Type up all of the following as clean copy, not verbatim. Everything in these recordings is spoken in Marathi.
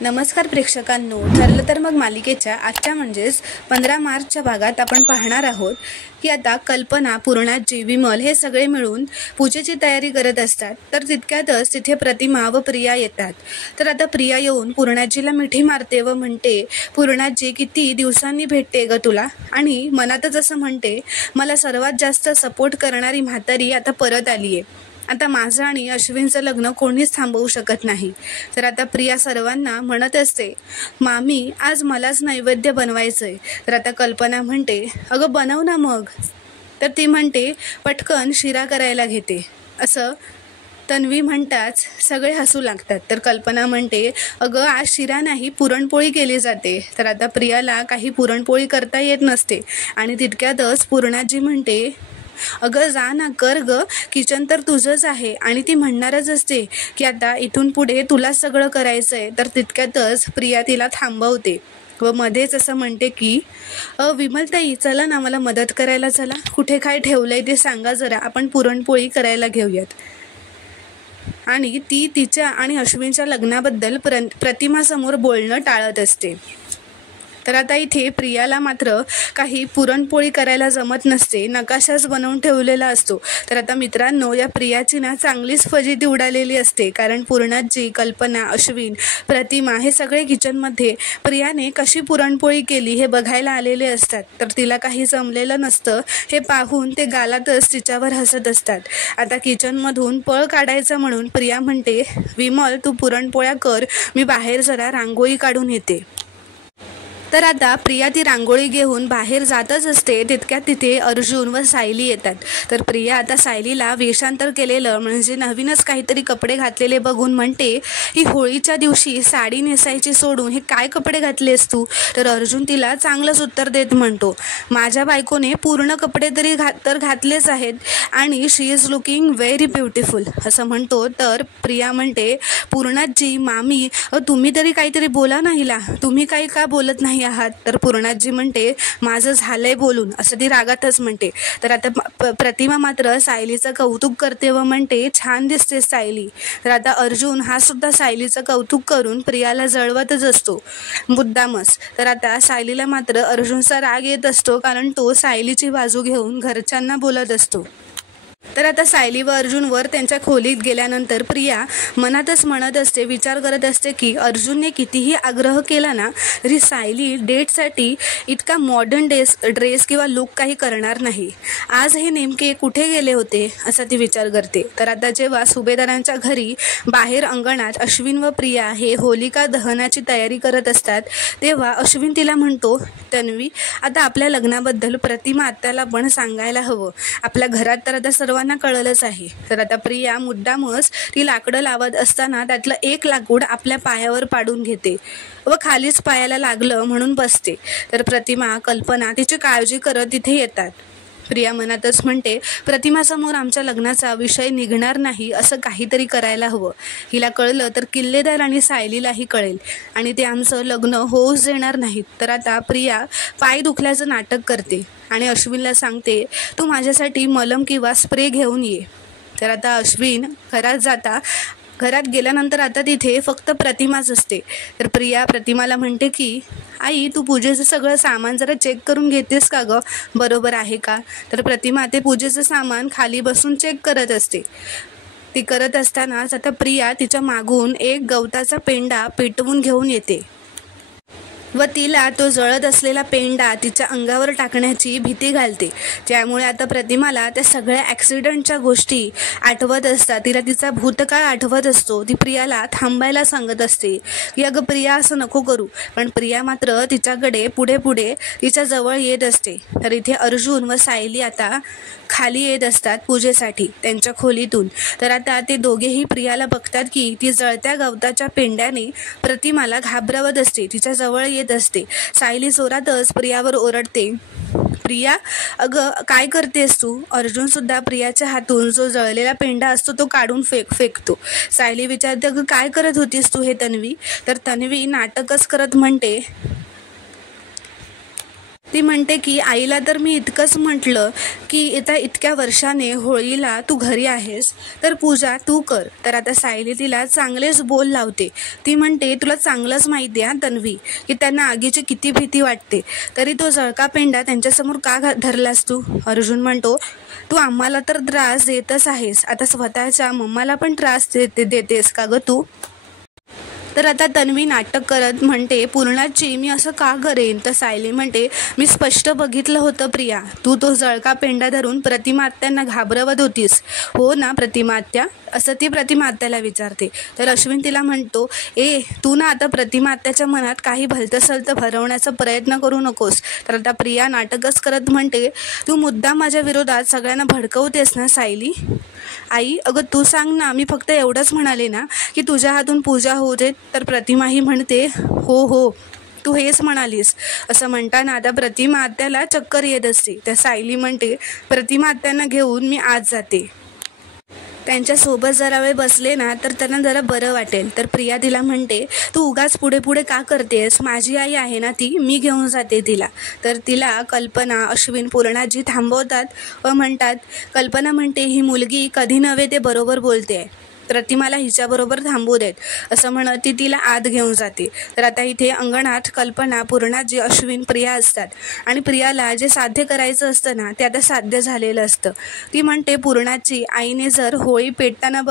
नमस्कार प्रेक्षकांनो, ठरलं तर मग मालिकेच्या आजच्या म्हणजेच 15 मार्चच्या भागात आपण पाहणार आहोत की आता कल्पना, पूर्णाजी, विमल हे सगळे मिळून पूजेची तयारी करत असतात. तर तितक्यातच तिथे प्रतिमा व प्रिया येतात. तर आता प्रिया येऊन पूर्णाजीला मिठी मारते व म्हणते, पूर्णाजी किती दिवसांनी भेटते ग तुला, आणि मनातच असं म्हणते, मला सर्वात जास्त सपोर्ट करणारी म्हातारी आता परत आली आहे. आता माझं आणि अश्विनचं लग्न कोणीच थांबवू शकत नाही. तर आता प्रिया सर्वांना म्हणत असते, मामी आज मलाच नैवेद्य बनवायचंय. तर आता कल्पना म्हणते, अगं बनव ना मग. तर ती म्हणते, पटकन शिरा करायला घेते. असं तन्वी म्हणताच सगळे हसू लागतात. तर कल्पना म्हणते, अगं आज शिरा नाही पुरणपोळी केली जाते. तर आता प्रियाला काही पुरणपोळी करता येत नसते आणि तितक्यातच पूर्णाजी म्हणते, अगं जा ना, कर ग, किचन तर तुझंच आहे. आणि ती म्हणणारच असते की आता इथून पुढे तुलाच सगळं करायचंय. तर तितक्यातच प्रिया तिला थांबवते व मध्येच असं म्हणते की विमलताई चला ना, मला मदत करायला चला. कुठे काय ठेवलंय ते सांगा जरा, आपण पुरणपोळी करायला घेऊयात. आणि ती तिच्या आणि अश्विनच्या लग्नाबद्दल प्रतिमासमोर बोलणं टाळत असते. तर आता इथे प्रियाला मात्र काही पुरणपोळी करायला जमत नसते, नकाशाच बनवून ठेवलेला असतो. तर आता मित्रांनो, या प्रियाची ना चांगलीच फजिती उडालेली असते. कारण पूर्णाजी, कल्पना, अश्विन, प्रतिमा हे सगळे किचनमध्ये प्रियाने कशी पुरणपोळी केली हे बघायला आलेले असतात. तर तिला काही जमलेलं नसतं हे पाहून ते गालातच तिच्यावर हसत असतात. आता किचनमधून पळ काढायचं म्हणून प्रिया म्हणते, विमल तू पुरणपोळ्या कर, मी बाहेर जरा रांगोळी काढून येते. तर आता प्रिया ती रांगोळी घेऊन बाहेर जातच असते. तितक्यात तिथे अर्जुन व सायली येतात. तर प्रिया आता सायलीला वेषांतर केलेलं म्हणजे नवीनच काहीतरी कपडे घातलेले बघून म्हणते, ही होळीच्या दिवशी साडी नेसायची सोडून हे काय कपडे घातलेस तू. तर अर्जुन तिला चांगलंच उत्तर देत म्हणतो, माझ्या बायकोने पूर्ण कपडे तरी घातलेच आहेत आणि शी इज लुकिंग व्हेरी ब्युटिफुल असं म्हणतो. तर प्रिया म्हणते, पूर्णाजी मामी तुम्ही तरी काहीतरी बोला ना हिला, तुम्ही काही का बोलत नाही आहात. तर पूर्णाजी म्हणते, माझं झालंय बोलून, असं ती रागातच म्हणते. तर आता प्रतिमा मात्र सायलीचं कौतुक करते व म्हणते, छान दिसते सायली. तर आता अर्जुन हा सुद्धा सायलीचं कौतुक करून प्रियाला जळवतच असतो मुद्दामच. तर आता सायलीला मात्र अर्जुनचा राग येत असतो, कारण तो सायलीची बाजू घेऊन घरच्यांना बोलत असतो. तर आता सायली व अर्जुन वर त्यांच्या खोलीत गेल्यानंतर प्रिया मनातच म्हणत असते, विचार करत असते की अर्जुनने कितीही आग्रह केला ना तरी सायली डेटसाठी इतका मॉडर्न ड्रेस किंवा लुक काही करणार नाही. आज हे नेमके कुठे गेले होते असा ती विचार करते. तर आता जेव्हा सुभेदारांच्या घरी बाहेर अंगणात अश्विन व प्रिया हे होलिका दहनाची तयारी करत असतात, तेव्हा अश्विन तिला म्हणतो, तन्वी आता आपल्या लग्नाबद्दल प्रतिमा आत्याला पण सांगायला हवं. आपल्या घरात तर आता सर्वांना कळलंच आहे. तर आता प्रिया मुद्दामच ती लाकडं लावत असताना त्यातलं एक लाकूड आपल्या पायावर पाडून घेते व खालीच पायाला लागलं म्हणून बसते. तर प्रतिमा, कल्पना तिची काळजी करत तिथे येतात. प्रिया मनातच म्हणते, प्रतिमासमोर आमच्या लग्नाचा विषय निघणार नाही असं काहीतरी करायला हवं. हिला कळलं तर किल्लेदार आणि सायलीलाही कळेल आणि ते आमचं लग्न होऊच देणार नाहीत. तर आता प्रिया पाय दुखल्याचं नाटक करते आणि अश्विनला सांगते, तू माझ्यासाठी मलम किंवा स्प्रे घेऊन ये. तर आता अश्विन घरात गेल्यानंतर आता तिथे फक्त प्रतिमाच असते. तर प्रिया प्रतिमाला म्हणते की, आई तू पूजेचं सगळं सामान जरा चेक करून घेतेस का ग, बरोबर आहे का. तर प्रतिमा ते पूजेचं सामान खाली बसून चेक करत असते. ती करत असतानाच आता प्रिया तिच्या मागून एक गवताचा पेंडा पेटवून घेऊन येते व तिला तो जळत असलेला पेंडा तिच्या अंगावर टाकण्याची भीती घालते. त्यामुळे आता प्रतिमाला त्या सगळ्या ॲक्सिडेंटच्या गोष्टी आठवत असतात. तिला तिचा भूतकाळ आठवत असतो. ती प्रियाला थांबायला सांगत असते की अगं प्रिया असं नको करू, पण प्रिया मात्र तिच्याकडे पुढे तिच्या जवळ येत असते. तर इथे अर्जुन व सायली आता खाली येत असतात पूजेसाठी त्यांच्या खोलीतून. तर आता ते दोघेही प्रियाला बघतात की ती जळत्या गवताच्या पेंड्याने प्रतिमाला घाबरवत असते, तिच्या जवळ येत असते. सायली जोरातच प्रियावर ओरडते, प्रिया अगं काय करतेस तू. अर्जुन सुद्धा प्रियाच्या हातून जो जळलेला पेंडा असतो तो काढून फेकतो. सायली विचारते, अगं काय करत होतीस तू हे तन्वी. तर तन्वी नाटकच करत म्हणते, ती म्हणते की आईला तर मी इतकंच म्हटलं की येत्या इतक्या वर्षाने होळीला तू घरी आहेस तर पूजा तू कर. तर आता सायली तिला चांगलेच बोल लावते. ती म्हणते तुला चांगलंच माहिती आहे तन्वी की त्यांना आगीची किती भीती वाटते, तरी तो जळका पेंडा त्यांच्यासमोर का धरलास तू. अर्जुन म्हणतो तू आम्हाला तर त्रास देतच आहेस, आता स्वतःच्या मम्माला पण त्रास देतेस का ग तू. तर आता तन्वी नाटक करत म्हणते पूर्णाची मी असं का करेन. तर सायली म्हणते मी स्पष्ट बघितलं होतं प्रिया, तू तो जळका पेंडा धरून प्रतिमा आत्यांना घाबरवत होतीस हो ना प्रतिमा आत्या, असं ती प्रतिमा आत्याला विचारते. तर अश्विन तिला म्हणतो तू ना आता प्रतिमा आत्याच्या मनात काही भलतंसलतं भरवण्याचा प्रयत्न करू नकोस. तर आता प्रिया नाटकच करत म्हणते तू मुद्दाम माझ्या विरोधात सगळ्यांना भडकवतेस ना सायली. आई अगं तू सांग ना, मी फक्त एवढंच म्हणाले ना की तुझ्या हातून पूजा होऊ दे. तर प्रतिमा ही म्हणते हो तू हेच म्हणालीस. असं म्हणताना आता प्रतिमा आत्याला चक्कर येत असते. त्या सायली म्हणते प्रतिमा आत्यांना घेऊन मी आज जाते, त्यांच्यासोबत जरा वेळ बसले ना तर त्यांना जरा बरं वाटेल. तर प्रिया तिला म्हणते तू उगाच पुढे पुढे का करतेस, माझी आई आहे ना ती, मी घेऊन जाते तिला. तर तिला कल्पना अश्विन पूर्णाजी थांबवतात व म्हणतात कल्पना म्हणते ही मुलगी कधी नव्हे ते बरोबर बोलते आहे, प्रतिमाला हिच्याबरोबर थांबू देत, असं म्हणत ती तिला आत घेऊन जाते. तर आता इथे अंगणात कल्पना पूर्णाजी अश्विन प्रिया असतात आणि प्रियाला जे साध्य करायचं असतं ना ते आता साध्य झालेलं असतं. ती म्हणते पूर्णाची आईने जर होळी पेटताना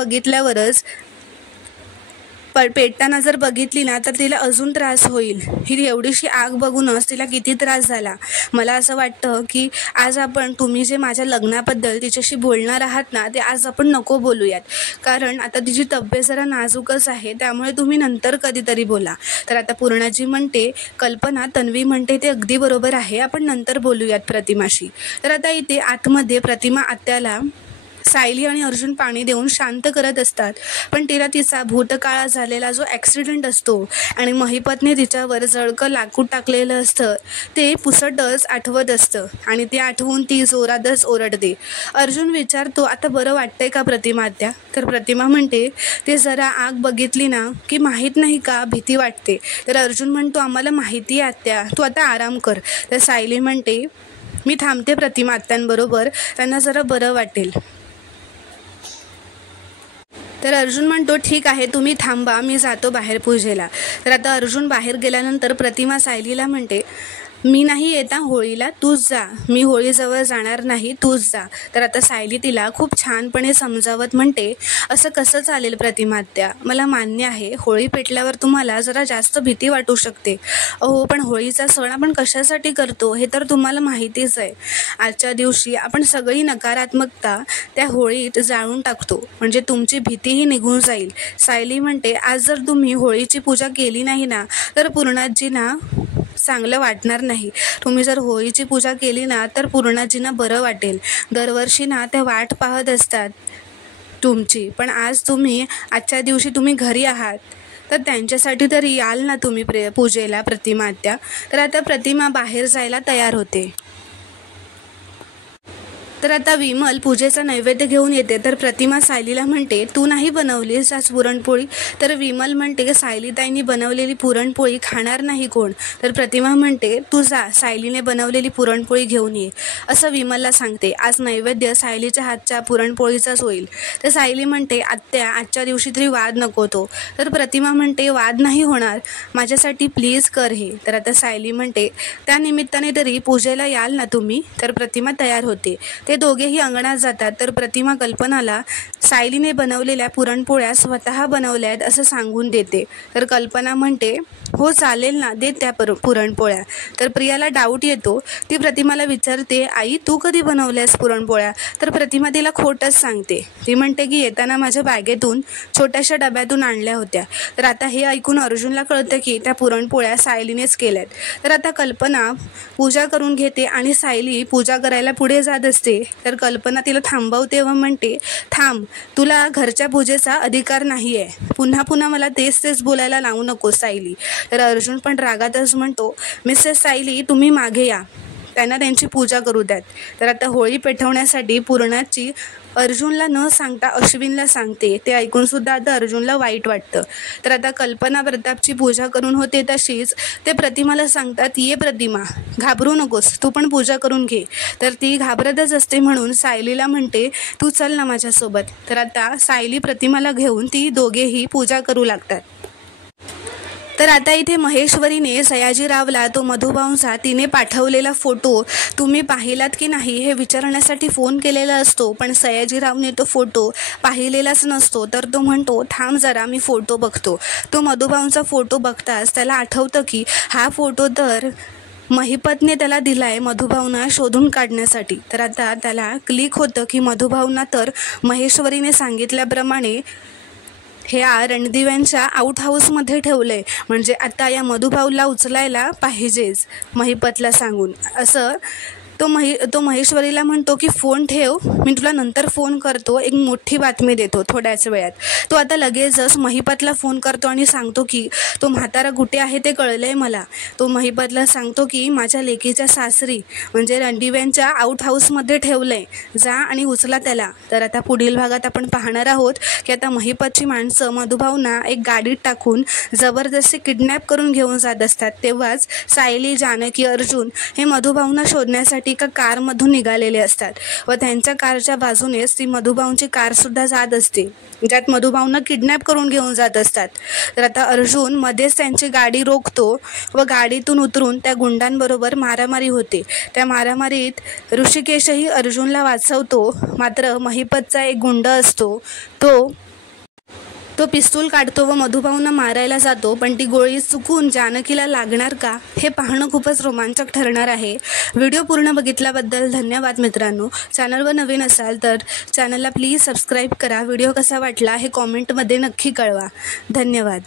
जर बघितली ना तर तिला अजून त्रास होईल. ही एवढीशी आग बघूनच तिला किती त्रास झाला. मला असं वाटतं की आज तुम्ही जे माझ्या लग्नाबद्दल तिच्याशी बोलणार आहात ना ते आज आपण नको बोलूयात, कारण आता तिची तब्येत जरा नाजूकच आहे, त्यामुळे तुम्ही नंतर कधीतरी बोला. तर आता पूर्णाजी म्हणते कल्पना तन्वी म्हणते ते अगदी बरोबर आहे, आपण नंतर बोलूयात प्रतिमाशी. तर आता इथे आतमध्ये प्रतिमा आत्याला सायली आणि अर्जुन पाणी देऊन शांत करत असतात, पण तिला तिचा भूतकाळात झालेला जो ॲक्सिडेंट असतो आणि महिपतने तिच्यावर जळकं लाकूड टाकलेलं असतं ते पुसटच आठवत असतं आणि ते आठवून ती जोरातच ओरडते. अर्जुन विचारतो आता बरं वाटतंय का प्रतिमा आत्या. तर प्रतिमा म्हणते ते जरा आग बघितली ना की माहीत नाही का भीती वाटते. तर अर्जुन म्हणतो आम्हाला माहिती आहे आत्या, तू आता आराम कर. तर सायली म्हणते मी थांबते प्रतिमा आत्यांबरोबर, त्यांना जरा बरं वाटेल. तर अर्जुन म्हणतो ठीक आहे तुम्ही थांबा, मी जातो बाहेर पूजेला. तर आता अर्जुन बाहेर गेल्यानंतर प्रतिमा सायलीला म्हणते मी नाही येता होळीला, तूच जा, मी होळीजवळ जाणार नाही, तूच जा. तर आता सायली तिला खूप छानपणे समजावत म्हणते असं कसं चालेल प्रतिमा आत्या, मला मान्य आहे होळी पेटल्यावर तुम्हाला जरा जास्त भीती वाटू शकते, अहो पण होळीचा सण आपण कशासाठी करतो हे तर तुम्हाला माहितीच आहे. आजच्या दिवशी आपण सगळी नकारात्मकता त्या होळीत जाळून टाकतो, म्हणजे तुमची भीतीही निघून जाईल. सायली म्हणते आज जर तुम्ही होळीची पूजा केली नाही ना तर पूर्णाजींना चांगलं वाटणार नाही. तुम्ही जर होळीची पूजा केली ना तर पूर्णाजींना बरं वाटेल. दरवर्षी ना त्या वाट पाहत असतात तुमची, पण आज आजच्या दिवशी तुम्ही घरी आहात तर त्यांच्यासाठी तरी याल ना तुम्ही पूजेला प्रतिमा आत्या. तर आता प्रतिमा बाहेर जायला तयार होते. तर आता विमल पूजेचा नैवेद्य घेऊन येते. तर प्रतिमा सायलीला म्हणते तू नाही बनवलीस आज पुरणपोळी. तर विमल म्हणते सायलीताईंनी बनवलेली पुरणपोळी खाणार नाही कोण. तर प्रतिमा म्हणते तू जा सायलीने बनवलेली पुरणपोळी घेऊन ये, असं विमलला सांगते. आज नैवेद्य सायलीच्या हातच्या पुरणपोळीचाच होईल. तर सायली म्हणते आत्या आजच्या दिवशी तरी वाद नको तो. तर प्रतिमा म्हणते वाद नाही होणार, माझ्यासाठी प्लीज कर हे. तर आता सायली म्हणते त्या निमित्ताने तरी पूजेला याल ना तुम्ही. तर प्रतिमा तयार होते. ते दोघेही अंगणात जातात. तर प्रतिमा कल्पनाला सायलीने बनवलेल्या पुरणपोळ्या स्वतः बनवल्यात असं सांगून देते. तर कल्पना म्हणते हो चालेल ना, दे त्या पुरणपोळ्या. तर प्रियाला डाऊट येतो. ती प्रतिमाला विचारते आई तू कधी बनवल्यास पुरणपोळ्या. तर प्रतिमा तिला खोटंच सांगते. ती म्हणते की येताना माझ्या बॅगेतून छोट्याशा डब्यातून आणल्या होत्या. तर आता हे ऐकून अर्जुनला कळतं की त्या पुरणपोळ्या सायलीनेच केल्यात. तर आता कल्पना पूजा करून घेते आणि सायली पूजा करायला पुढे जात असते. तर कल्पना तिला थांबवते व म्हणते थांब, तुला घरच्या पूजेचा अधिकार नाही आहे, पुन्हा पुन्हा मला तेच बोलायला लावू नको सायली. तर अर्जुन पण रागातच म्हणतो मिसेस सायली तुम्ही मागे या. त्यांना त्यांची पूजा करू द्यात. तर आता होळी पेटवण्यासाठी पुरणाची अर्जुनला न सांगता अश्विनला सांगते. ते ऐकून सुद्धा आता अर्जुनला वाईट वाटतं. तर आता कल्पना प्रतापची पूजा करून होते तशीच ते प्रतिमाला सांगतात, ये प्रतिमा, घाबरू नकोस, तू पण पूजा करून घे. तर ती घाबरतच असते म्हणून सायलीला म्हणते, तू चल ना माझ्यासोबत. तर आता सायली प्रतिमाला घेऊन ती दोघेही पूजा करू लागतात. तर आता इथे महेश्वरीने सयाजीरावला तो मधुभाऊंचा तिने पाठवलेला फोटो तुम्ही पाहिलात की नाही हे विचारण्यासाठी फोन केलेला असतो. पण सयाजीरावने तो फोटो पाहिलेलाच नसतो. तर तो म्हणतो, थांब जरा, मी फोटो बघतो. तो मधुभाऊंचा फोटो बघताच त्याला आठवतं की हा फोटो तर महिपतने त्याला दिलाय मधुभाऊंना शोधून काढण्यासाठी. तर आता त्याला क्लिक होतं की मधुभाऊंना तर महेश्वरीने सांगितल्याप्रमाणे ह्या रणदिव्यांच्या आउट हाऊसमध्ये ठेवलंय, म्हणजे आता या मधुभाऊला उचलायला पाहिजेच महिपतला सांगून. असं तो महेश्वरीला म्हणतो की फोन ठेव, मी तुला नंतर फोन करतो, एक मोठी बातमी देतो थोड्याच वेळात. तो आता लगेचच महिपतला फोन करतो आणि सांगतो की तो म्हातारा कुठे आहे ते कळलंय मला. तो महिपतला सांगतो की माझ्या लेकीच्या सासरी म्हणजे रणदिव्यांच्या आउट हाऊसमध्ये ठेवलंय, जा आणि उचला त्याला. तर आता पुढील भागात आपण पाहणार आहोत की आता महिपतची माणसं मधुभाऊंना एक गाडीत टाकून जबरदस्ती किडनॅप करून घेऊन जात असतात. तेव्हाच सायली, जानकी, अर्जुन हे मधुभाऊंना शोधण्यासाठी एका कारमधून निघालेले असतात व त्यांच्या कारच्या बाजूनेच ती मधुभाऊंची कारसुद्धा जात असते, ज्यात मधुभाऊंना किडनॅप करून घेऊन जात असतात. तर आता अर्जुन मध्येच त्यांची गाडी रोखतो व गाडीतून उतरून त्या गुंडांबरोबर मारामारी होते. त्या मारामारीत ऋषिकेशही अर्जुनला वाचवतो. मात्र महिपतचा एक गुंड असतो, तो पिस्तूल काढतो व मधुभाऊंना मारायला जातो. पण ती गोळी चुकून जानकीला लागणार का हे पाहणं खूपच रोमांचक ठरणार आहे. व्हिडिओ पूर्ण बघितल्याबद्दल धन्यवाद मित्रांनो. चॅनलवर नवीन असाल तर चॅनलला प्लीज सबस्क्राईब करा. व्हिडिओ कसा वाटला हे कॉमेंटमध्ये नक्की कळवा. धन्यवाद.